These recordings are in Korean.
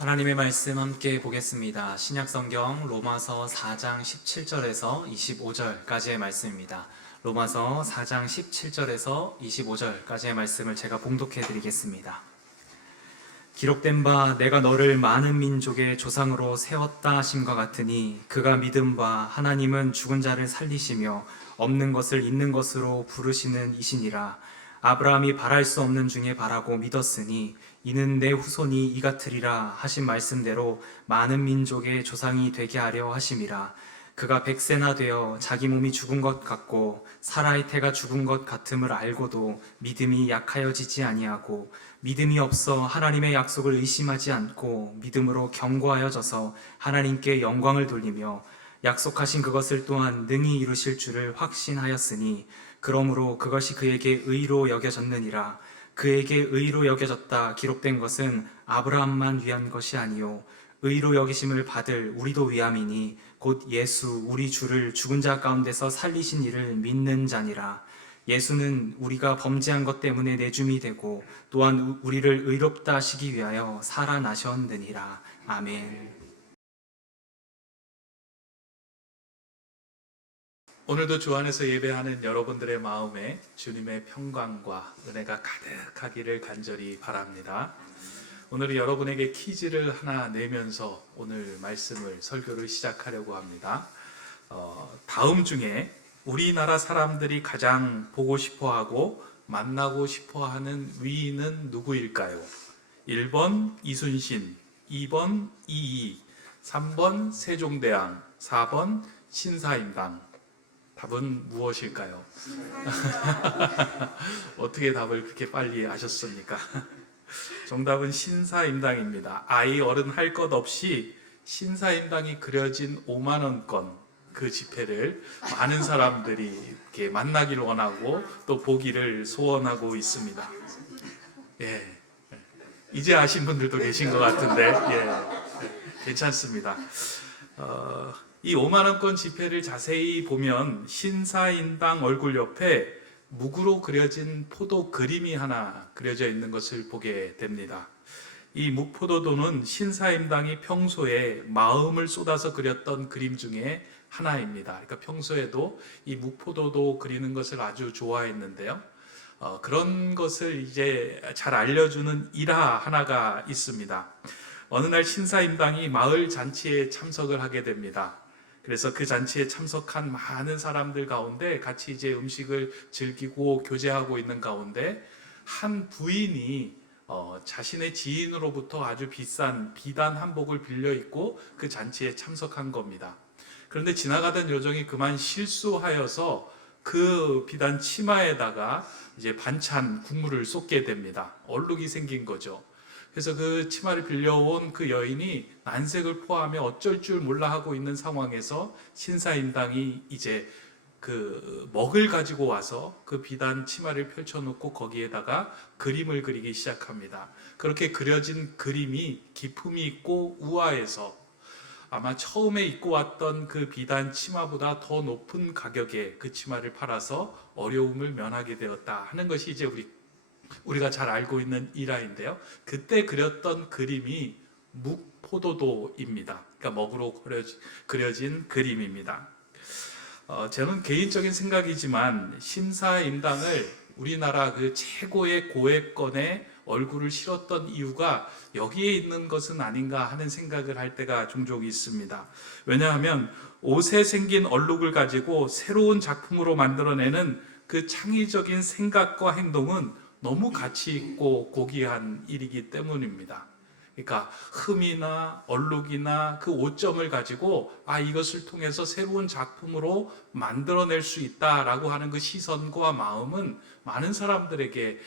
하나님의 말씀 함께 보겠습니다. 신약성경 로마서 4장 17절에서 25절까지의 말씀입니다. 로마서 4장 17절에서 25절까지의 말씀을 제가 봉독해 드리겠습니다. 기록된 바 내가 너를 많은 민족의 조상으로 세웠다 하심과 같으니 그가 믿은 바 하나님은 죽은 자를 살리시며 없는 것을 있는 것으로 부르시는 이시니라. 아브라함이 바랄 수 없는 중에 바라고 믿었으니 이는 내 후손이 이 같으리라 하신 말씀대로 많은 민족의 조상이 되게 하려 하심이라. 그가 100세나 되어 자기 몸이 죽은 것 같고 사라의 태가 죽은 것 같음을 알고도 믿음이 약하여지지 아니하고 믿음이 없어 하나님의 약속을 의심하지 않고 믿음으로 견고하여져서 하나님께 영광을 돌리며 약속하신 그것을 또한 능히 이루실 줄을 확신하였으니 그러므로 그것이 그에게 의로 여겨졌느니라. 그에게 의로 여겨졌다 기록된 것은 아브라함만 위한 것이 아니요 의로 여기심을 받을 우리도 위함이니 곧 예수 우리 주를 죽은 자 가운데서 살리신 이를 믿는 자니라. 예수는 우리가 범죄한 것 때문에 내줌이 되고 또한 우리를 의롭다 하시기 위하여 살아나셨느니라. 아멘. 오늘도 주 안에서 예배하는 여러분들의 마음에 주님의 평강과 은혜가 가득하기를 간절히 바랍니다. 오늘은 여러분에게 퀴즈를 하나 내면서 오늘 말씀을 설교를 시작하려고 합니다. 다음 중에 우리나라 사람들이 가장 보고 싶어하고 만나고 싶어하는 위인은 누구일까요? 1번 이순신, 2번 이이, 3번 세종대왕, 4번 신사임당. 답은 무엇일까요? 어떻게 답을 그렇게 빨리 아셨습니까? 정답은 신사임당입니다. 아이 어른 할 것 없이 신사임당이 그려진 5만 원권 그 지폐를 많은 사람들이 이렇게 만나기를 원하고 또 보기를 소원하고 있습니다. 예, 이제 아신 분들도 계신 것 같은데 괜찮습니다. 이 5만원권 지폐를 자세히 보면 신사임당 얼굴 옆에 묵으로 그려진 포도 그림이 하나 그려져 있는 것을 보게 됩니다. 이 묵포도도는 신사임당이 평소에 마음을 쏟아서 그렸던 그림 중에 하나입니다. 그러니까 평소에도 이 묵포도도 그리는 것을 아주 좋아했는데요. 그런 것을 이제 잘 알려주는 일화 하나가 있습니다. 어느 날 신사임당이 마을 잔치에 참석을 하게 됩니다. 그래서 그 잔치에 참석한 많은 사람들 가운데 같이 이제 음식을 즐기고 교제하고 있는 가운데 한 부인이 자신의 지인으로부터 아주 비싼 비단 한복을 빌려 입고 그 잔치에 참석한 겁니다. 그런데 지나가던 여정이 그만 실수하여서 그 비단 치마에다가 이제 반찬 국물을 쏟게 됩니다. 얼룩이 생긴 거죠. 그래서 그 치마를 빌려온 그 여인이 난색을 포함해 어쩔 줄 몰라 하고 있는 상황에서 신사임당이 이제 그 먹을 가지고 와서 그 비단 치마를 펼쳐놓고 거기에다가 그림을 그리기 시작합니다. 그렇게 그려진 그림이 기품이 있고 우아해서 아마 처음에 입고 왔던 그 비단 치마보다 더 높은 가격에 그 치마를 팔아서 어려움을 면하게 되었다 하는 것이 이제 우리가 잘 알고 있는 일화인데요. 그때 그렸던 그림이 묵포도도입니다. 그러니까 먹으로 그려진 그림입니다. 저는 개인적인 생각이지만 신사임당을 우리나라 그 최고의 고액권에 얼굴을 실었던 이유가 여기에 있는 것은 아닌가 하는 생각을 할 때가 종종 있습니다. 왜냐하면 옷에 생긴 얼룩을 가지고 새로운 작품으로 만들어내는 그 창의적인 생각과 행동은 너무 가치 있고 고귀한 일이기 때문입니다. 그러니까 흠이나 얼룩이나 그 오점을 가지고 이것을 통해서 새로운 작품으로 만들어낼 수 있다라고 하는 그 시선과 마음은 많은 사람들에게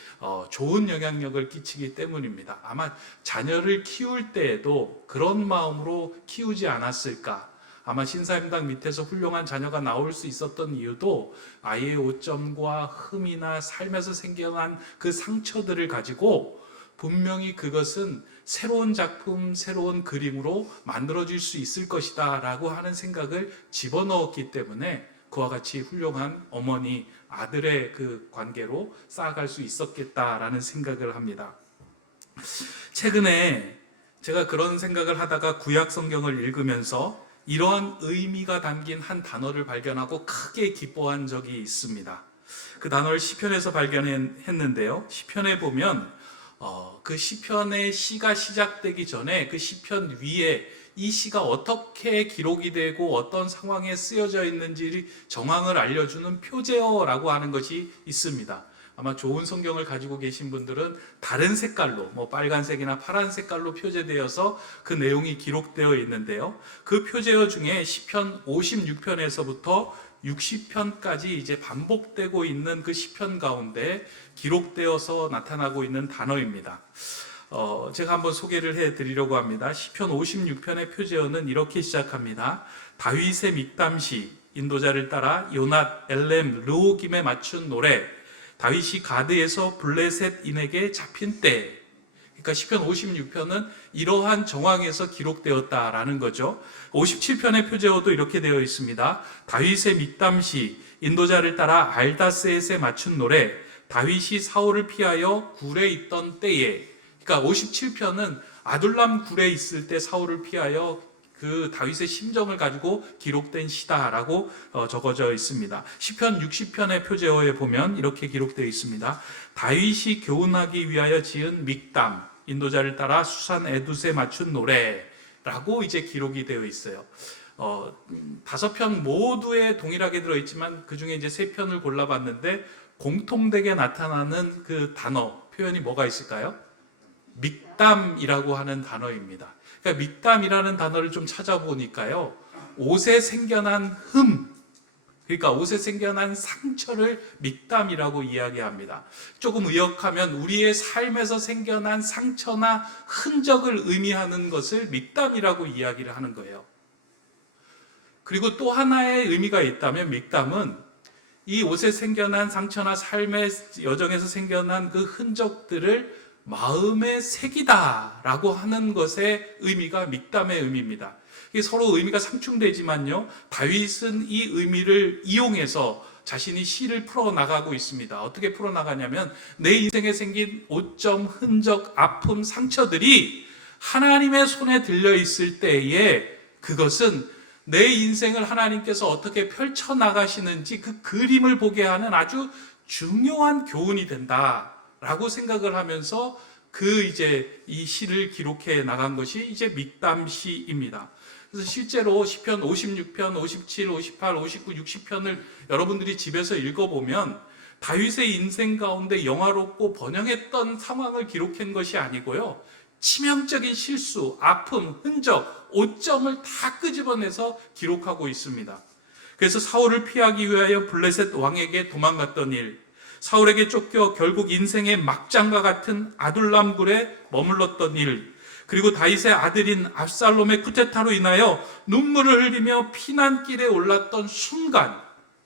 좋은 영향력을 끼치기 때문입니다. 아마 자녀를 키울 때에도 그런 마음으로 키우지 않았을까. 아마 신사임당 밑에서 훌륭한 자녀가 나올 수 있었던 이유도 아이의 오점과 흠이나 삶에서 생겨난 그 상처들을 가지고 분명히 그것은 새로운 작품, 새로운 그림으로 만들어질 수 있을 것이다 라고 하는 생각을 집어넣었기 때문에 그와 같이 훌륭한 어머니, 아들의 그 관계로 쌓아갈 수 있었겠다라는 생각을 합니다. 최근에 제가 그런 생각을 하다가 구약 성경을 읽으면서 이러한 의미가 담긴 한 단어를 발견하고 크게 기뻐한 적이 있습니다. 그 단어를 시편에서 발견했는데요. 시편에 보면 그 시편의 시가 시작되기 전에 그 시편 위에 이 시가 어떻게 기록이 되고 어떤 상황에 쓰여져 있는지 정황을 알려주는 표제어라고 하는 것이 있습니다. 아마 좋은 성경을 가지고 계신 분들은 다른 색깔로, 빨간색이나 파란 색깔로 표제되어서 그 내용이 기록되어 있는데요. 그 표제어 중에 시편 56편에서부터 60편까지 이제 반복되고 있는 그 시편 가운데 기록되어서 나타나고 있는 단어입니다. 제가 한번 소개를 해드리려고 합니다. 시편 56편의 표제어는 이렇게 시작합니다. 다윗의 믹담시, 인도자를 따라 요낫, 엘렘, 르호김에 맞춘 노래, 다윗이 가드에서 블레셋인에게 잡힌 때. 그러니까 시편 56편은 이러한 정황에서 기록되었다라는 거죠. 57편의 표제어도 이렇게 되어 있습니다. 다윗의 믹담시, 인도자를 따라 알다스엣에 맞춘 노래, 다윗이 사울을 피하여 굴에 있던 때에. 그러니까 57편은 아둘람 굴에 있을 때 사울을 피하여 그 다윗의 심정을 가지고 기록된 시다라고 적어져 있습니다. 시편 60편의 표제어에 보면 이렇게 기록되어 있습니다. 다윗이 교훈하기 위하여 지은 믹담, 인도자를 따라 수산 에두스에 맞춘 노래라고 이제 기록이 되어 있어요. 5편 모두에 동일하게 들어있지만 그 중에 이제 3편을 골라봤는데 공통되게 나타나는 그 단어, 표현이 뭐가 있을까요? 믹담이라고 하는 단어입니다. 그러니까 믹담이라는 단어를 좀 찾아보니까요, 옷에 생겨난 흠, 그러니까 옷에 생겨난 상처를 믹담이라고 이야기합니다. 조금 의역하면 우리의 삶에서 생겨난 상처나 흔적을 의미하는 것을 믹담이라고 이야기를 하는 거예요. 그리고 또 하나의 의미가 있다면 믹담은 이 옷에 생겨난 상처나 삶의 여정에서 생겨난 그 흔적들을 마음의 색이다라고 하는 것의 의미가 믹담의 의미입니다. 이게 서로 의미가 상충되지만요, 다윗은 이 의미를 이용해서 자신이 시를 풀어나가고 있습니다. 어떻게 풀어나가냐면 내 인생에 생긴 오점, 흔적, 아픔, 상처들이 하나님의 손에 들려있을 때에 그것은 내 인생을 하나님께서 어떻게 펼쳐나가시는지 그 그림을 보게 하는 아주 중요한 교훈이 된다라고 생각을 하면서 이 시를 기록해 나간 것이 이제 믹담시입니다. 그래서 실제로 시편 56편, 57, 58, 59, 60편을 여러분들이 집에서 읽어보면 다윗의 인생 가운데 영화롭고 번영했던 상황을 기록한 것이 아니고요, 치명적인 실수, 아픔, 흔적, 오점을 다 끄집어내서 기록하고 있습니다. 그래서 사울을 피하기 위하여 블레셋 왕에게 도망갔던 일, 사울에게 쫓겨 결국 인생의 막장과 같은 아둘람 굴에 머물렀던 일, 그리고 다윗의 아들인 압살롬의 쿠데타로 인하여 눈물을 흘리며 피난길에 올랐던 순간,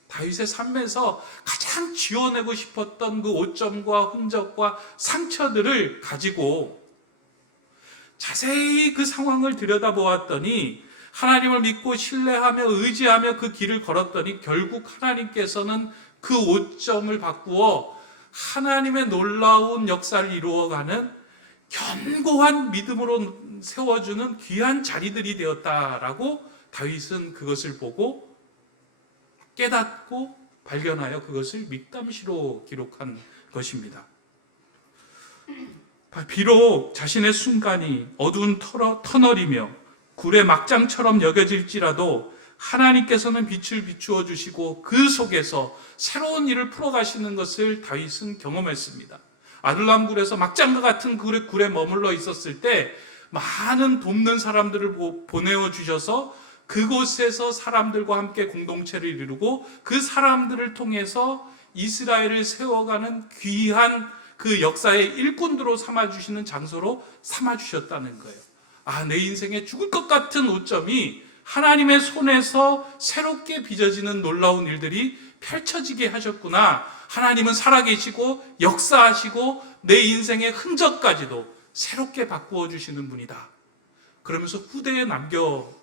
다윗의 삶에서 가장 지워내고 싶었던 그 오점과 흔적과 상처들을 가지고 자세히 그 상황을 들여다보았더니 하나님을 믿고 신뢰하며 의지하며 그 길을 걸었더니 결국 하나님께서는 그 오점을 바꾸어 하나님의 놀라운 역사를 이루어가는 견고한 믿음으로 세워주는 귀한 자리들이 되었다라고 다윗은 그것을 보고 깨닫고 발견하여 그것을 믹담시로 기록한 것입니다. 비록 자신의 순간이 어두운 터널이며 굴의 막장처럼 여겨질지라도 하나님께서는 빛을 비추어 주시고 그 속에서 새로운 일을 풀어가시는 것을 다윗은 경험했습니다. 아둘람 굴에서 막장과 같은 굴에 머물러 있었을 때 많은 돕는 사람들을 보내어 주셔서 그곳에서 사람들과 함께 공동체를 이루고 그 사람들을 통해서 이스라엘을 세워가는 귀한 그 역사의 일꾼들로 삼아주시는 장소로 삼아주셨다는 거예요. 내 인생에 죽을 것 같은 오점이 하나님의 손에서 새롭게 빚어지는 놀라운 일들이 펼쳐지게 하셨구나. 하나님은 살아계시고 역사하시고 내 인생의 흔적까지도 새롭게 바꾸어 주시는 분이다. 그러면서 후대에 남겨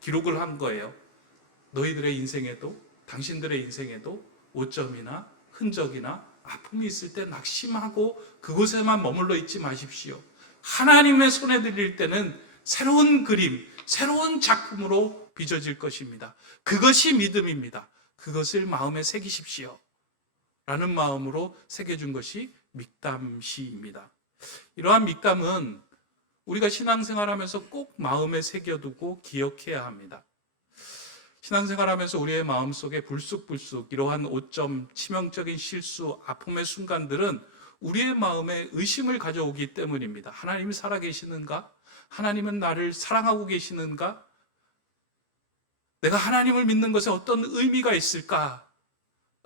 기록을 한 거예요. 너희들의 인생에도, 당신들의 인생에도 오점이나 흔적이나 아픔이 있을 때 낙심하고 그곳에만 머물러 있지 마십시오. 하나님의 손에 들릴 때는 새로운 그림, 새로운 작품으로 빚어질 것입니다. 그것이 믿음입니다. 그것을 마음에 새기십시오 라는 마음으로 새겨준 것이 믹담시입니다. 이러한 믹담은 우리가 신앙생활하면서 꼭 마음에 새겨두고 기억해야 합니다. 신앙생활하면서 우리의 마음속에 불쑥불쑥 이러한 오점, 치명적인 실수, 아픔의 순간들은 우리의 마음에 의심을 가져오기 때문입니다. 하나님이 살아계시는가? 하나님은 나를 사랑하고 계시는가? 내가 하나님을 믿는 것에 어떤 의미가 있을까?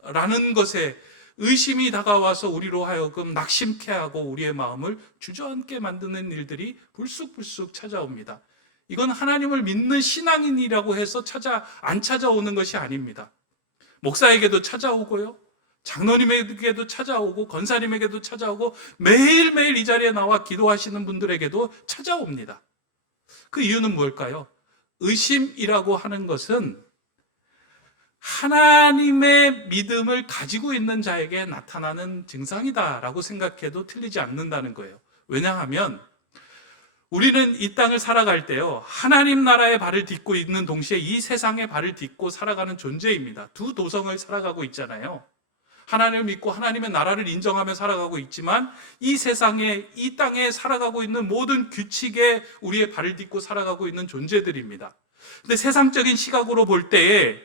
라는 것에 의심이 다가와서 우리로 하여금 낙심케 하고 우리의 마음을 주저앉게 만드는 일들이 불쑥불쑥 찾아옵니다. 이건 하나님을 믿는 신앙인이라고 해서 안 찾아오는 것이 아닙니다. 목사에게도 찾아오고요, 장로님에게도 찾아오고, 권사님에게도 찾아오고, 매일매일 이 자리에 나와 기도하시는 분들에게도 찾아옵니다. 그 이유는 뭘까요? 의심이라고 하는 것은 하나님의 믿음을 가지고 있는 자에게 나타나는 증상이다라고 생각해도 틀리지 않는다는 거예요. 왜냐하면 우리는 이 땅을 살아갈 때요, 하나님 나라의 발을 딛고 있는 동시에 이 세상의 발을 딛고 살아가는 존재입니다. 두 도성을 살아가고 있잖아요. 하나님을 믿고 하나님의 나라를 인정하며 살아가고 있지만 이 세상에, 이 땅에 살아가고 있는 모든 규칙에 우리의 발을 딛고 살아가고 있는 존재들입니다. 근데 세상적인 시각으로 볼 때에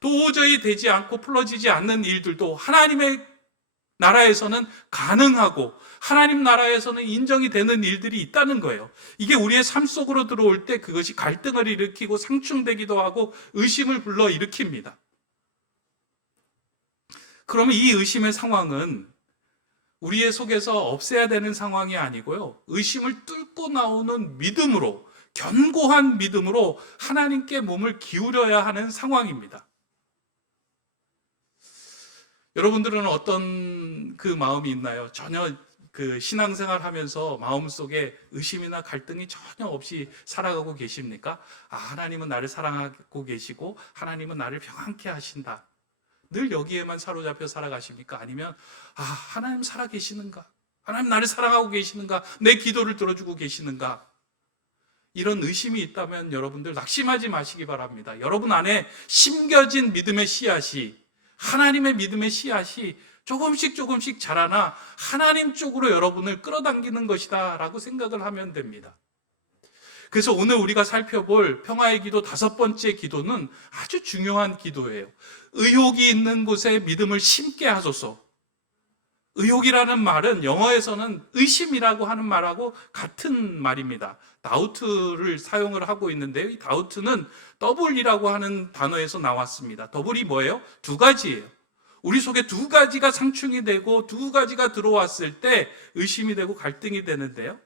도저히 되지 않고 풀어지지 않는 일들도 하나님의 나라에서는 가능하고 하나님 나라에서는 인정이 되는 일들이 있다는 거예요. 이게 우리의 삶 속으로 들어올 때 그것이 갈등을 일으키고 상충되기도 하고 의심을 불러일으킵니다. 그러면 이 의심의 상황은 우리의 속에서 없애야 되는 상황이 아니고요, 의심을 뚫고 나오는 믿음으로, 견고한 믿음으로 하나님께 몸을 기울여야 하는 상황입니다. 여러분들은 어떤 그 마음이 있나요? 전혀 그 신앙생활 하면서 마음속에 의심이나 갈등이 전혀 없이 살아가고 계십니까? 하나님은 나를 사랑하고 계시고 하나님은 나를 평안케 하신다. 늘 여기에만 사로잡혀 살아가십니까? 아니면 하나님 살아계시는가? 하나님 나를 사랑하고 계시는가? 내 기도를 들어주고 계시는가? 이런 의심이 있다면 여러분들 낙심하지 마시기 바랍니다. 여러분 안에 심겨진 믿음의 씨앗이, 하나님의 믿음의 씨앗이 조금씩 자라나 하나님 쪽으로 여러분을 끌어당기는 것이다 라고 생각을 하면 됩니다. 그래서 오늘 우리가 살펴볼 평화의 기도 5번째 기도는 아주 중요한 기도예요. 의욕이 있는 곳에 믿음을 심게 하소서. 의욕이라는 말은 영어에서는 의심이라고 하는 말하고 같은 말입니다. 다우트를 사용을 하고 있는데요, 이 다우트는 더블이라고 하는 단어에서 나왔습니다. 더블이 뭐예요? 2가지예요. 우리 속에 2가지가 상충이 되고 2가지가 들어왔을 때 의심이 되고 갈등이 되는데요,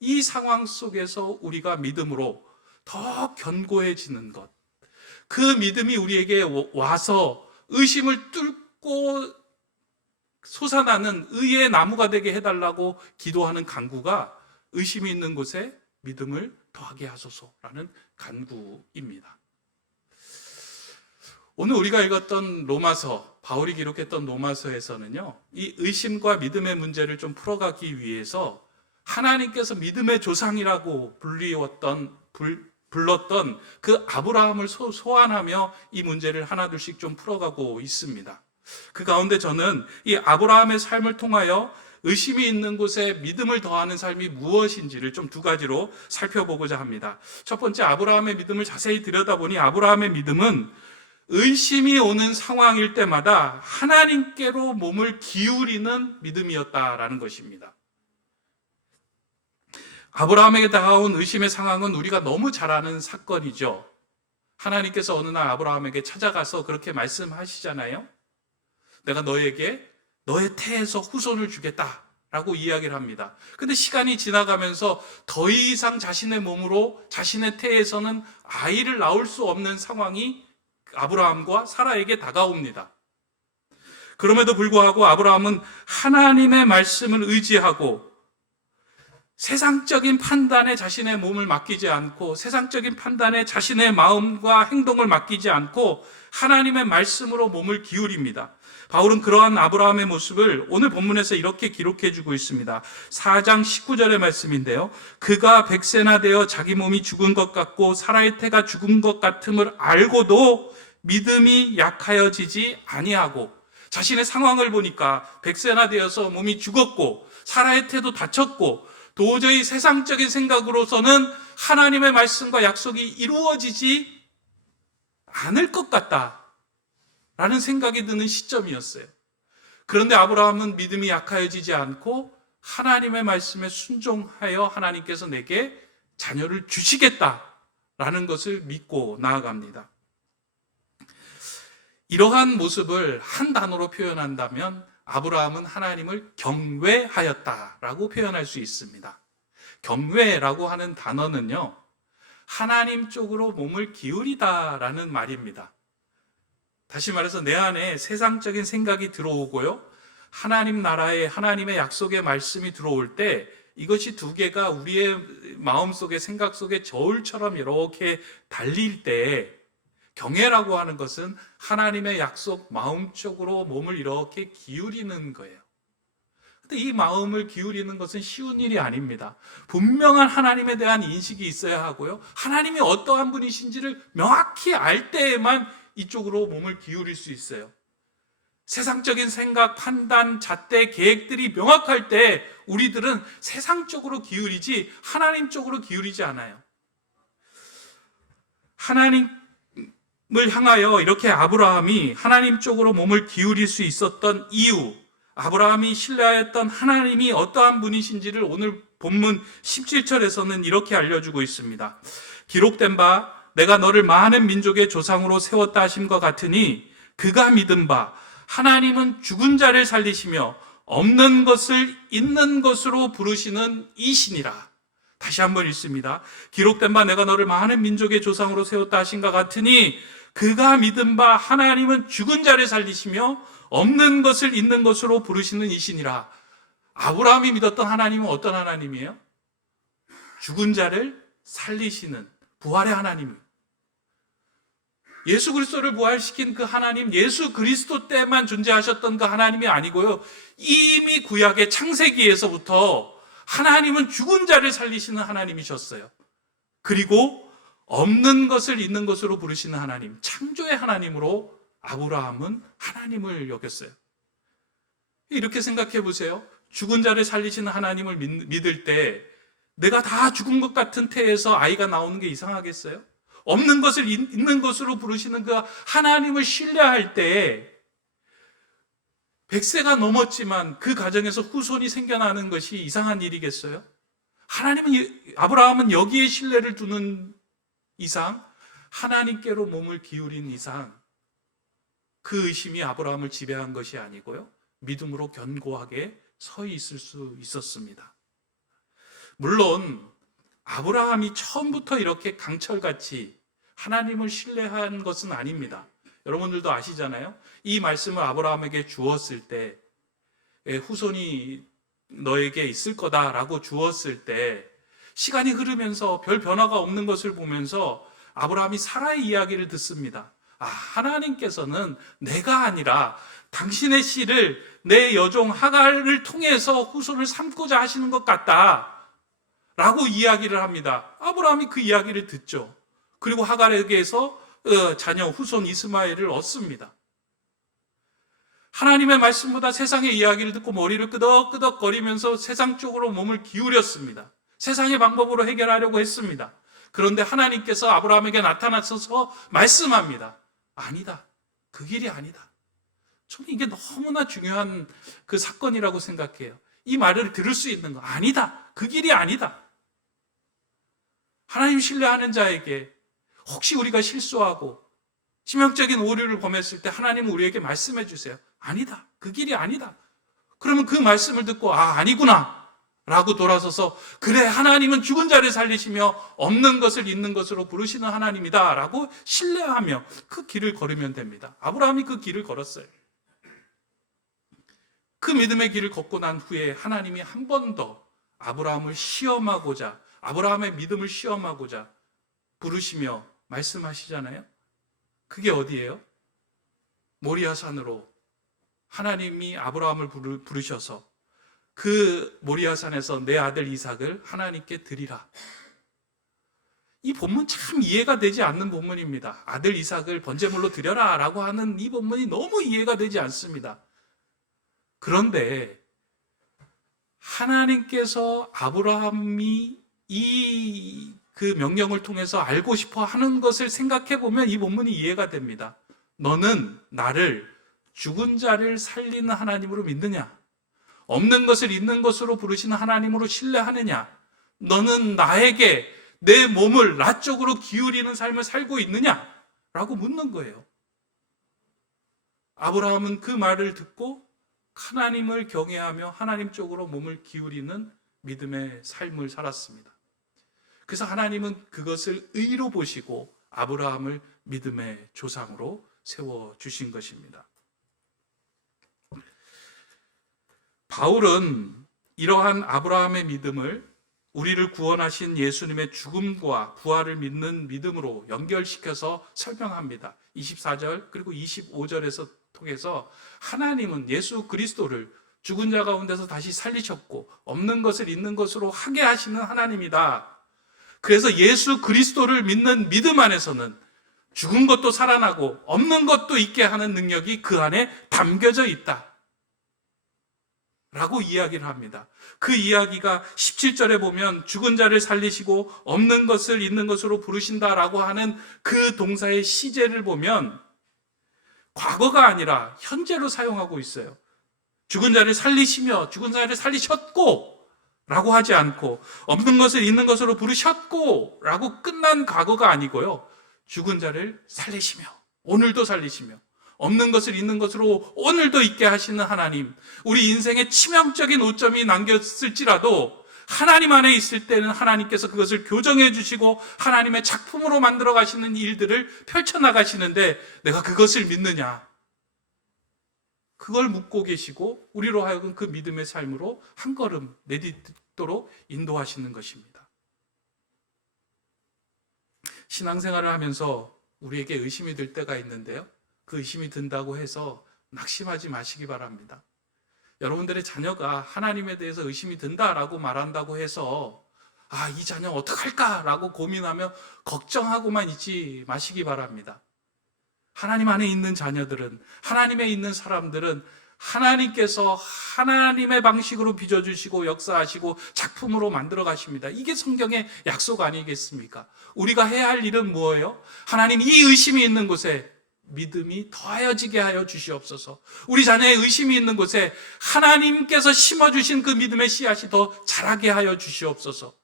이 상황 속에서 우리가 믿음으로 더 견고해지는 것, 그 믿음이 우리에게 와서 의심을 뚫고 솟아나는 의의 나무가 되게 해달라고 기도하는 간구가 의심이 있는 곳에 믿음을 더하게 하소서라는 간구입니다. 오늘 우리가 읽었던 로마서, 바울이 기록했던 로마서에서는요, 이 의심과 믿음의 문제를 좀 풀어가기 위해서 하나님께서 믿음의 조상이라고 불렀던 그 아브라함을 소환하며 이 문제를 하나둘씩 좀 풀어가고 있습니다. 그 가운데 저는 이 아브라함의 삶을 통하여 의심이 있는 곳에 믿음을 더하는 삶이 무엇인지를 좀 2가지로 살펴보고자 합니다. 첫 번째, 아브라함의 믿음을 자세히 들여다보니 아브라함의 믿음은 의심이 오는 상황일 때마다 하나님께로 몸을 기울이는 믿음이었다라는 것입니다. 아브라함에게 다가온 의심의 상황은 우리가 너무 잘 아는 사건이죠. 하나님께서 어느 날 아브라함에게 찾아가서 그렇게 말씀하시잖아요. 내가 너에게 너의 태에서 후손을 주겠다라고 이야기를 합니다. 근데 시간이 지나가면서 더 이상 자신의 몸으로, 자신의 태에서는 아이를 낳을 수 없는 상황이 아브라함과 사라에게 다가옵니다. 그럼에도 불구하고 아브라함은 하나님의 말씀을 의지하고 세상적인 판단에 자신의 몸을 맡기지 않고 세상적인 판단에 자신의 마음과 행동을 맡기지 않고 하나님의 말씀으로 몸을 기울입니다. 바울은 그러한 아브라함의 모습을 오늘 본문에서 이렇게 기록해 주고 있습니다. 4장 19절의 말씀인데요. 그가 100세나 되어 자기 몸이 죽은 것 같고 사라의 태가 죽은 것 같음을 알고도 믿음이 약하여지지 아니하고, 자신의 상황을 보니까 100세나 되어서 몸이 죽었고 사라의 태도 다쳤고 도저히 세상적인 생각으로서는 하나님의 말씀과 약속이 이루어지지 않을 것 같다라는 생각이 드는 시점이었어요. 그런데 아브라함은 믿음이 약하여지지 않고 하나님의 말씀에 순종하여 하나님께서 내게 자녀를 주시겠다라는 것을 믿고 나아갑니다. 이러한 모습을 한 단어로 표현한다면 아브라함은 하나님을 경외하였다라고 표현할 수 있습니다. 경외라고 하는 단어는요, 하나님 쪽으로 몸을 기울이다라는 말입니다. 다시 말해서 내 안에 세상적인 생각이 들어오고요, 하나님 나라의 하나님의 약속의 말씀이 들어올 때 이것이 두 개가 우리의 마음속에 생각 속에 저울처럼 이렇게 달릴 때, 경외라고 하는 것은 하나님의 약속 마음 쪽으로 몸을 이렇게 기울이는 거예요. 근데 이 마음을 기울이는 것은 쉬운 일이 아닙니다. 분명한 하나님에 대한 인식이 있어야 하고요, 하나님이 어떠한 분이신지를 명확히 알 때에만 이쪽으로 몸을 기울일 수 있어요. 세상적인 생각, 판단, 잣대, 계획들이 명확할 때 우리들은 세상 쪽으로 기울이지 하나님 쪽으로 기울이지 않아요. 하나님을 향하여 이렇게 아브라함이 하나님 쪽으로 몸을 기울일 수 있었던 이유, 아브라함이 신뢰하였던 하나님이 어떠한 분이신지를 오늘 본문 17절에서는 이렇게 알려주고 있습니다. 기록된 바 내가 너를 많은 민족의 조상으로 세웠다 하심과 같으니 그가 믿은 바 하나님은 죽은 자를 살리시며 없는 것을 있는 것으로 부르시는 이시니라. 다시 한번 읽습니다. 기록된 바 내가 너를 많은 민족의 조상으로 세웠다 하신과 같으니 그가 믿은 바 하나님은 죽은 자를 살리시며 없는 것을 있는 것으로 부르시는 이시니라. 아브라함이 믿었던 하나님은 어떤 하나님이에요? 죽은 자를 살리시는 부활의 하나님. 예수 그리스도를 부활시킨 그 하나님, 예수 그리스도 때만 존재하셨던 그 하나님이 아니고요, 이미 구약의 창세기에서부터 하나님은 죽은 자를 살리시는 하나님이셨어요. 그리고 없는 것을 있는 것으로 부르시는 하나님, 창조의 하나님으로 아브라함은 하나님을 여겼어요. 이렇게 생각해 보세요. 죽은 자를 살리시는 하나님을 믿을 때 내가 다 죽은 것 같은 태에서 아이가 나오는 게 이상하겠어요? 없는 것을 있는 것으로 부르시는 그 하나님을 신뢰할 때 100세가 넘었지만 그 가정에서 후손이 생겨나는 것이 이상한 일이겠어요? 아브라함은 여기에 신뢰를 두는 이상, 하나님께로 몸을 기울인 이상, 그 의심이 아브라함을 지배한 것이 아니고요, 믿음으로 견고하게 서 있을 수 있었습니다. 물론 아브라함이 처음부터 이렇게 강철같이 하나님을 신뢰한 것은 아닙니다. 여러분들도 아시잖아요. 이 말씀을 아브라함에게 주었을 때, 후손이 너에게 있을 거다라고 주었을 때, 시간이 흐르면서 별 변화가 없는 것을 보면서 아브라함이 사라의 이야기를 듣습니다. 하나님께서는 내가 아니라 당신의 씨를 내 여종 하갈을 통해서 후손을 삼고자 하시는 것 같다 라고 이야기를 합니다. 아브라함이 그 이야기를 듣죠. 그리고 하갈에게서 자녀 후손 이스마엘을 얻습니다. 하나님의 말씀보다 세상의 이야기를 듣고 머리를 끄덕끄덕거리면서 세상 쪽으로 몸을 기울였습니다. 세상의 방법으로 해결하려고 했습니다. 그런데 하나님께서 아브라함에게 나타나셔서 말씀합니다. 아니다. 그 길이 아니다. 저는 이게 너무나 중요한 그 사건이라고 생각해요. 이 말을 들을 수 있는 거. 아니다. 그 길이 아니다. 하나님 신뢰하는 자에게 혹시 우리가 실수하고 치명적인 오류를 범했을 때 하나님은 우리에게 말씀해 주세요. 아니다. 그 길이 아니다. 그러면 그 말씀을 듣고 아니구나 라고 돌아서서 그래, 하나님은 죽은 자를 살리시며 없는 것을 있는 것으로 부르시는 하나님이다 라고 신뢰하며 그 길을 걸으면 됩니다. 아브라함이 그 길을 걸었어요. 그 믿음의 길을 걷고 난 후에 하나님이 한 번 더 아브라함을 시험하고자, 아브라함의 믿음을 시험하고자 부르시며 말씀하시잖아요. 그게 어디예요? 모리아산으로 하나님이 아브라함을 부르셔서 그 모리아산에서 내 아들 이삭을 하나님께 드리라. 이 본문 참 이해가 되지 않는 본문입니다. 아들 이삭을 번제물로 드려라 라고 하는 이 본문이 너무 이해가 되지 않습니다. 그런데 하나님께서 아브라함이 그 명령을 통해서 알고 싶어 하는 것을 생각해 보면 이 본문이 이해가 됩니다. 너는 나를 죽은 자를 살리는 하나님으로 믿느냐? 없는 것을 있는 것으로 부르시는 하나님으로 신뢰하느냐? 너는 나에게 내 몸을 나 쪽으로 기울이는 삶을 살고 있느냐? 라고 묻는 거예요. 아브라함은 그 말을 듣고 하나님을 경외하며 하나님 쪽으로 몸을 기울이는 믿음의 삶을 살았습니다. 그래서 하나님은 그것을 의로 보시고 아브라함을 믿음의 조상으로 세워주신 것입니다. 바울은 이러한 아브라함의 믿음을 우리를 구원하신 예수님의 죽음과 부활을 믿는 믿음으로 연결시켜서 설명합니다. 24절 그리고 25절에서 통해서 하나님은 예수 그리스도를 죽은 자 가운데서 다시 살리셨고 없는 것을 있는 것으로 하게 하시는 하나님이다. 그래서 예수 그리스도를 믿는 믿음 안에서는 죽은 것도 살아나고 없는 것도 있게 하는 능력이 그 안에 담겨져 있다 라고 이야기를 합니다. 그 이야기가 17절에 보면 죽은 자를 살리시고 없는 것을 있는 것으로 부르신다라고 하는 그 동사의 시제를 보면 과거가 아니라 현재로 사용하고 있어요. 죽은 자를 살리시며 죽은 자를 살리셨고 라고 하지 않고 없는 것을 있는 것으로 부르셨고 라고 끝난 과거가 아니고요. 죽은 자를 살리시며 오늘도 살리시며 없는 것을 있는 것으로 오늘도 있게 하시는 하나님, 우리 인생에 치명적인 오점이 남겼을지라도 하나님 안에 있을 때는 하나님께서 그것을 교정해 주시고 하나님의 작품으로 만들어 가시는 일들을 펼쳐나가시는데 내가 그것을 믿느냐? 그걸 묻고 계시고 우리로 하여금 그 믿음의 삶으로 한 걸음 내딛도록 인도하시는 것입니다. 신앙생활을 하면서 우리에게 의심이 들 때가 있는데요. 그 의심이 든다고 해서 낙심하지 마시기 바랍니다. 여러분들의 자녀가 하나님에 대해서 의심이 든다라고 말한다고 해서 이 자녀 어떡할까라고 고민하며 걱정하고만 있지 마시기 바랍니다. 하나님 안에 있는 자녀들은, 하나님에 있는 사람들은 하나님께서 하나님의 방식으로 빚어주시고 역사하시고 작품으로 만들어 가십니다. 이게 성경의 약속 아니겠습니까? 우리가 해야 할 일은 뭐예요? 하나님 이 의심이 있는 곳에 믿음이 더하여지게 하여 주시옵소서. 우리 자녀의 의심이 있는 곳에 하나님께서 심어주신 그 믿음의 씨앗이 더 자라게 하여 주시옵소서.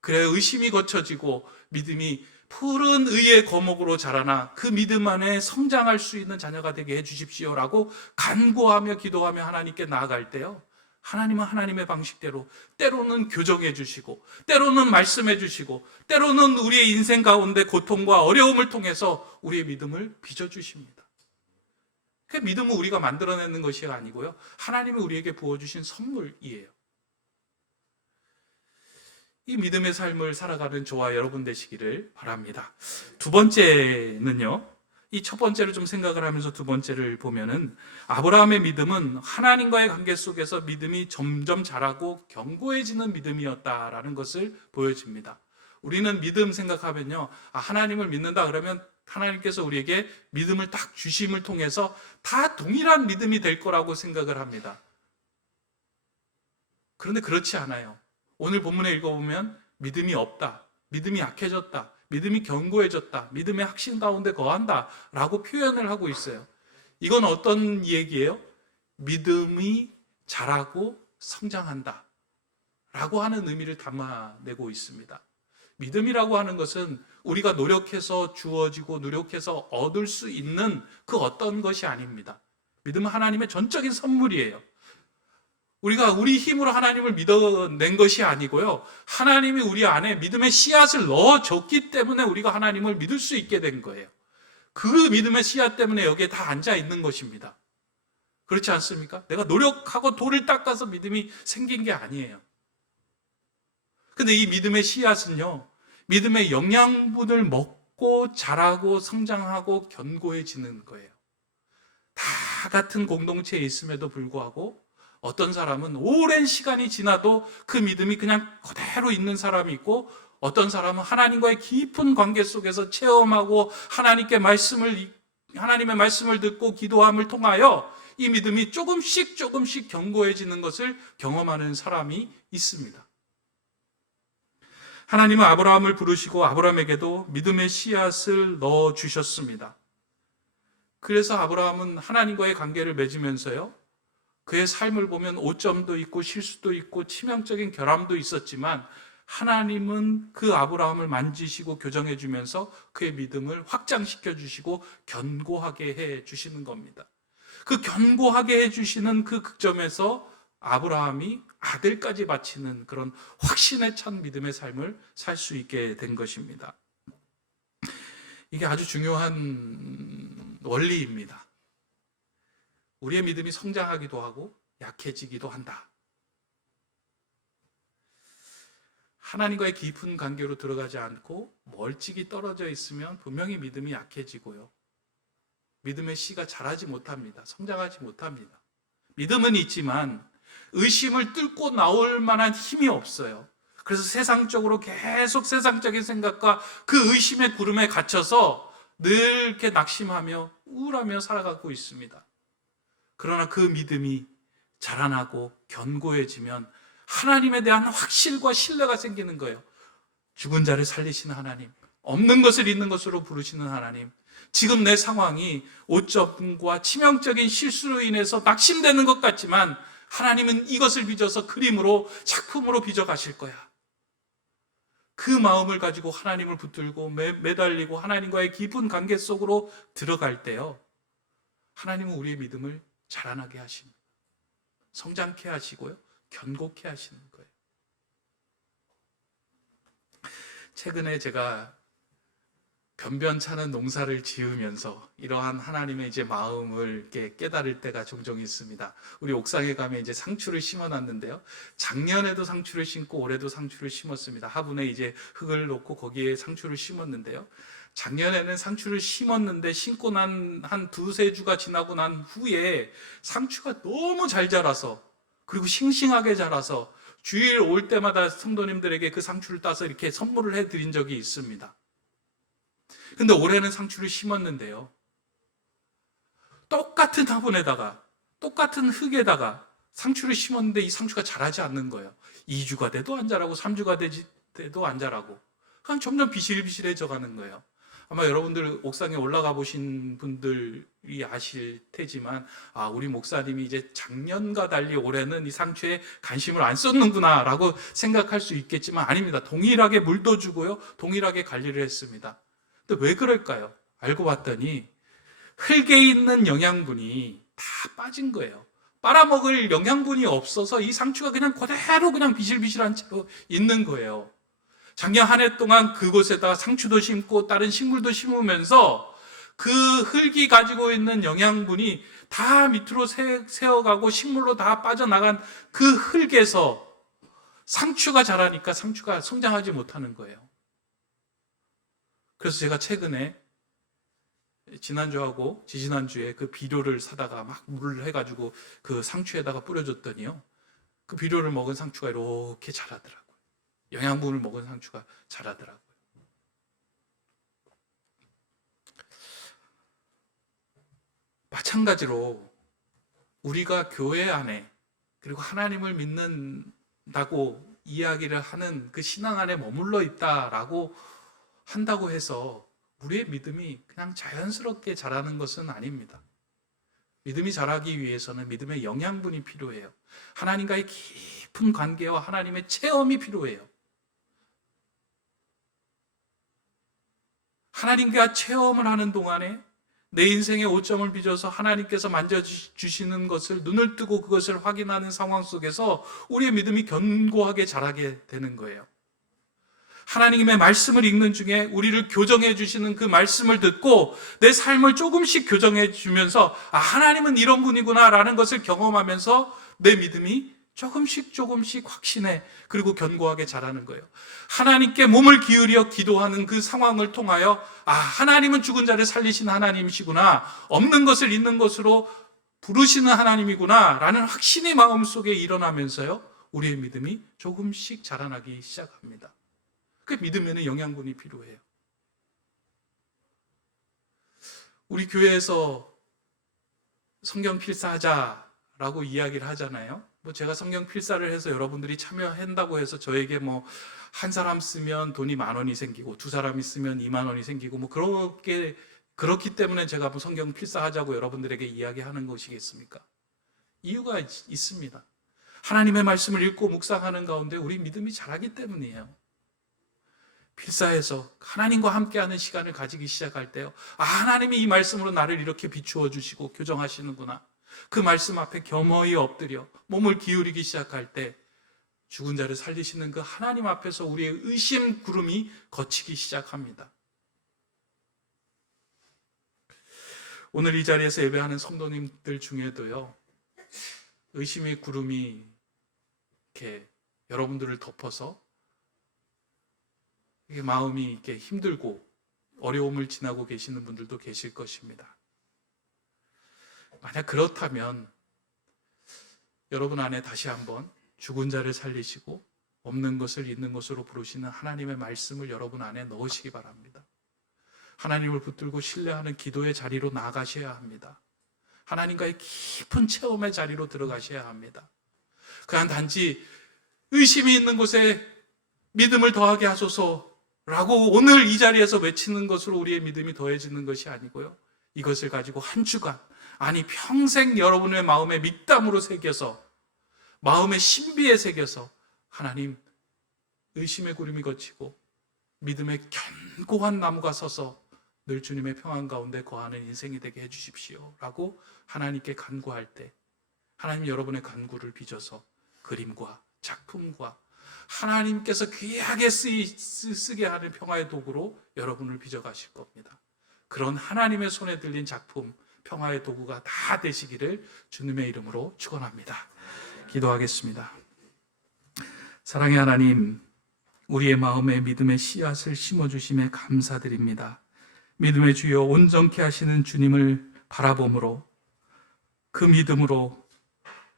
그래야 의심이 거쳐지고 믿음이 푸른 의의 거목으로 자라나 그 믿음 안에 성장할 수 있는 자녀가 되게 해주십시오라고 간구하며 기도하며 하나님께 나아갈 때요, 하나님은 하나님의 방식대로 때로는 교정해 주시고 때로는 말씀해 주시고 때로는 우리의 인생 가운데 고통과 어려움을 통해서 우리의 믿음을 빚어주십니다. 그 믿음은 우리가 만들어내는 것이 아니고요, 하나님이 우리에게 부어주신 선물이에요. 이 믿음의 삶을 살아가는 저와 여러분 되시기를 바랍니다. 두 번째는요, 이 첫 번째를 좀 생각을 하면서 두 번째를 보면은 아브라함의 믿음은 하나님과의 관계 속에서 믿음이 점점 자라고 견고해지는 믿음이었다라는 것을 보여줍니다. 우리는 믿음 생각하면요, 하나님을 믿는다 그러면 하나님께서 우리에게 믿음을 딱 주심을 통해서 다 동일한 믿음이 될 거라고 생각을 합니다. 그런데 그렇지 않아요. 오늘 본문에 읽어보면 믿음이 없다, 믿음이 약해졌다, 믿음이 견고해졌다, 믿음의 확신 가운데 거한다 라고 표현을 하고 있어요. 이건 어떤 얘기예요? 믿음이 자라고 성장한다 라고 하는 의미를 담아내고 있습니다. 믿음이라고 하는 것은 우리가 노력해서 주어지고 노력해서 얻을 수 있는 그 어떤 것이 아닙니다. 믿음은 하나님의 전적인 선물이에요. 우리가 우리 힘으로 하나님을 믿어낸 것이 아니고요, 하나님이 우리 안에 믿음의 씨앗을 넣어줬기 때문에 우리가 하나님을 믿을 수 있게 된 거예요. 그 믿음의 씨앗 때문에 여기에 다 앉아 있는 것입니다. 그렇지 않습니까? 내가 노력하고 돌을 닦아서 믿음이 생긴 게 아니에요. 근데 이 믿음의 씨앗은요, 믿음의 영양분을 먹고 자라고 성장하고 견고해지는 거예요. 다 같은 공동체에 있음에도 불구하고 어떤 사람은 오랜 시간이 지나도 그 믿음이 그냥 그대로 있는 사람이 있고, 어떤 사람은 하나님과의 깊은 관계 속에서 체험하고 하나님의 말씀을 듣고 기도함을 통하여 이 믿음이 조금씩 견고해지는 것을 경험하는 사람이 있습니다. 하나님은 아브라함을 부르시고 아브라함에게도 믿음의 씨앗을 넣어 주셨습니다. 그래서 아브라함은 하나님과의 관계를 맺으면서요, 그의 삶을 보면 오점도 있고 실수도 있고 치명적인 결함도 있었지만 하나님은 그 아브라함을 만지시고 교정해 주면서 그의 믿음을 확장시켜 주시고 견고하게 해 주시는 겁니다. 그 견고하게 해 주시는 그 극점에서 아브라함이 아들까지 바치는 그런 확신에 찬 믿음의 삶을 살 수 있게 된 것입니다. 이게 아주 중요한 원리입니다. 우리의 믿음이 성장하기도 하고 약해지기도 한다. 하나님과의 깊은 관계로 들어가지 않고 멀찍이 떨어져 있으면 분명히 믿음이 약해지고요, 믿음의 씨가 자라지 못합니다. 성장하지 못합니다. 믿음은 있지만 의심을 뚫고 나올 만한 힘이 없어요. 그래서 세상적으로 계속 세상적인 생각과 그 의심의 구름에 갇혀서 늘 이렇게 낙심하며 우울하며 살아가고 있습니다. 그러나 그 믿음이 자라나고 견고해지면 하나님에 대한 확실과 신뢰가 생기는 거예요. 죽은 자를 살리시는 하나님, 없는 것을 있는 것으로 부르시는 하나님, 지금 내 상황이 오점과 치명적인 실수로 인해서 낙심되는 것 같지만 하나님은 이것을 빚어서 그림으로, 작품으로 빚어 가실 거야. 그 마음을 가지고 하나님을 붙들고 매달리고 하나님과의 깊은 관계 속으로 들어갈 때요, 하나님은 우리의 믿음을 자라나게 하십니다. 성장케 하시고요, 견고케 하시는 거예요. 최근에 제가 변변찮은 농사를 지으면서 이러한 하나님의 이제 마음을 이렇게 깨달을 때가 종종 있습니다. 우리 옥상에 가면 이제 상추를 심어놨는데요, 작년에도 상추를 심고 올해도 상추를 심었습니다. 화분에 이제 흙을 놓고 거기에 상추를 심었는데요, 작년에는 상추를 심었는데 심고 난 한 두세 주가 지나고 난 후에 상추가 너무 잘 자라서, 그리고 싱싱하게 자라서 주일 올 때마다 성도님들에게 그 상추를 따서 이렇게 선물을 해드린 적이 있습니다. 근데 올해는 상추를 심었는데요, 똑같은 화분에다가 똑같은 흙에다가 상추를 심었는데 이 상추가 자라지 않는 거예요. 2주가 돼도 안 자라고 3주가 돼도 안 자라고 그냥 점점 비실비실해져 가는 거예요. 아마 여러분들 옥상에 올라가 보신 분들이 아실 테지만, 우리 목사님이 이제 작년과 달리 올해는 이 상추에 관심을 안 썼는구나 라고 생각할 수 있겠지만 아닙니다. 동일하게 물도 주고요, 동일하게 관리를 했습니다. 근데 왜 그럴까요? 알고 봤더니 흙에 있는 영양분이 다 빠진 거예요. 빨아먹을 영양분이 없어서 이 상추가 그냥 그대로 그냥 비실비실한 채로 있는 거예요. 작년 한 해 동안 그곳에다 상추도 심고 다른 식물도 심으면서 그 흙이 가지고 있는 영양분이 다 밑으로 새어가고 식물로 다 빠져나간 그 흙에서 상추가 자라니까 상추가 성장하지 못하는 거예요. 그래서 제가 최근에 지난주하고 지지난주에 그 비료를 사다가 막 물을 해가지고 그 상추에다가 뿌려줬더니요, 그 비료를 먹은 상추가 이렇게 자라더라고요. 영양분을 먹은 상추가 자라더라고요. 마찬가지로 우리가 교회 안에, 그리고 하나님을 믿는다고 이야기를 하는 그 신앙 안에 머물러 있다라고 한다고 해서 우리의 믿음이 그냥 자연스럽게 자라는 것은 아닙니다. 믿음이 자라기 위해서는 믿음의 영양분이 필요해요. 하나님과의 깊은 관계와 하나님의 체험이 필요해요. 하나님과 체험을 하는 동안에 내 인생의 오점을 빚어서 하나님께서 만져주시는 것을 눈을 뜨고 그것을 확인하는 상황 속에서 우리의 믿음이 견고하게 자라게 되는 거예요. 하나님의 말씀을 읽는 중에 우리를 교정해 주시는 그 말씀을 듣고 내 삶을 조금씩 교정해 주면서 하나님은 이런 분이구나 라는 것을 경험하면서 내 믿음이 조금씩 확신해, 그리고 견고하게 자라는 거예요. 하나님께 몸을 기울여 기도하는 그 상황을 통하여 하나님은 죽은 자를 살리신 하나님이시구나, 없는 것을 있는 것으로 부르시는 하나님이구나 라는 확신이 마음속에 일어나면서요, 우리의 믿음이 조금씩 자라나기 시작합니다. 그 믿음에는 영양분이 필요해요. 우리 교회에서 성경 필사하자라고 이야기를 하잖아요. 제가 성경 필사를 해서 여러분들이 참여한다고 해서 저에게 한 사람 쓰면 돈이 10,000원이 생기고 두 사람이 쓰면 20,000원이 생기고 그렇기 때문에 제가 성경 필사하자고 여러분들에게 이야기하는 것이겠습니까? 이유가 있습니다. 하나님의 말씀을 읽고 묵상하는 가운데 우리 믿음이 자라기 때문이에요. 필사해서 하나님과 함께하는 시간을 가지기 시작할 때요, 하나님이 이 말씀으로 나를 이렇게 비추어 주시고 교정하시는구나, 그 말씀 앞에 겸허히 엎드려 몸을 기울이기 시작할 때 죽은 자를 살리시는 그 하나님 앞에서 우리의 의심 구름이 걷히기 시작합니다. 오늘 이 자리에서 예배하는 성도님들 중에도요, 의심의 구름이 이렇게 여러분들을 덮어서 이게 마음이 이렇게 힘들고 어려움을 지나고 계시는 분들도 계실 것입니다. 만약 그렇다면 여러분 안에 다시 한번 죽은 자를 살리시고 없는 것을 있는 것으로 부르시는 하나님의 말씀을 여러분 안에 넣으시기 바랍니다. 하나님을 붙들고 신뢰하는 기도의 자리로 나아가셔야 합니다. 하나님과의 깊은 체험의 자리로 들어가셔야 합니다. 그냥 단지 의심이 있는 곳에 믿음을 더하게 하소서라고 오늘 이 자리에서 외치는 것으로 우리의 믿음이 더해지는 것이 아니고요, 이것을 가지고 한 주간, 아니 평생 여러분의 마음에 밑담으로 새겨서, 마음의 신비에 새겨서 하나님, 의심의 구름이 걷히고 믿음의 견고한 나무가 서서 늘 주님의 평안 가운데 거하는 인생이 되게 해주십시오 라고 하나님께 간구할 때, 하나님 여러분의 간구를 빚어서 그림과 작품과 하나님께서 귀하게 쓰게 하는 평화의 도구로 여러분을 빚어가실 겁니다. 그런 하나님의 손에 들린 작품, 평화의 도구가 다 되시기를 주님의 이름으로 축원합니다. 기도하겠습니다. 사랑의 하나님, 우리의 마음에 믿음의 씨앗을 심어주심에 감사드립니다. 믿음의 주여, 온전케 하시는 주님을 바라봄으로, 그 믿음으로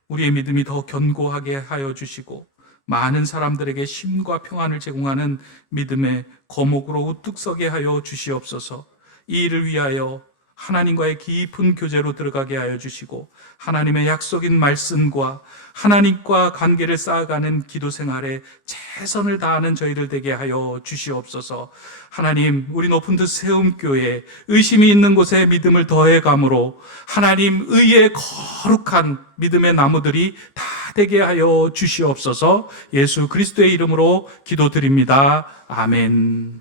우리의 믿음이 더 견고하게 하여 주시고 많은 사람들에게 쉼과 평안을 제공하는 믿음의 거목으로 우뚝 서게 하여 주시옵소서. 이 일을 위하여 하나님과의 깊은 교제로 들어가게 하여 주시고 하나님의 약속인 말씀과 하나님과 관계를 쌓아가는 기도 생활에 최선을 다하는 저희들 되게 하여 주시옵소서. 하나님, 우리 높은 듯 세움 교회, 의심이 있는 곳에 믿음을 더해감으로 하나님 의의 거룩한 믿음의 나무들이 다 되게 하여 주시옵소서. 예수 그리스도의 이름으로 기도드립니다. 아멘.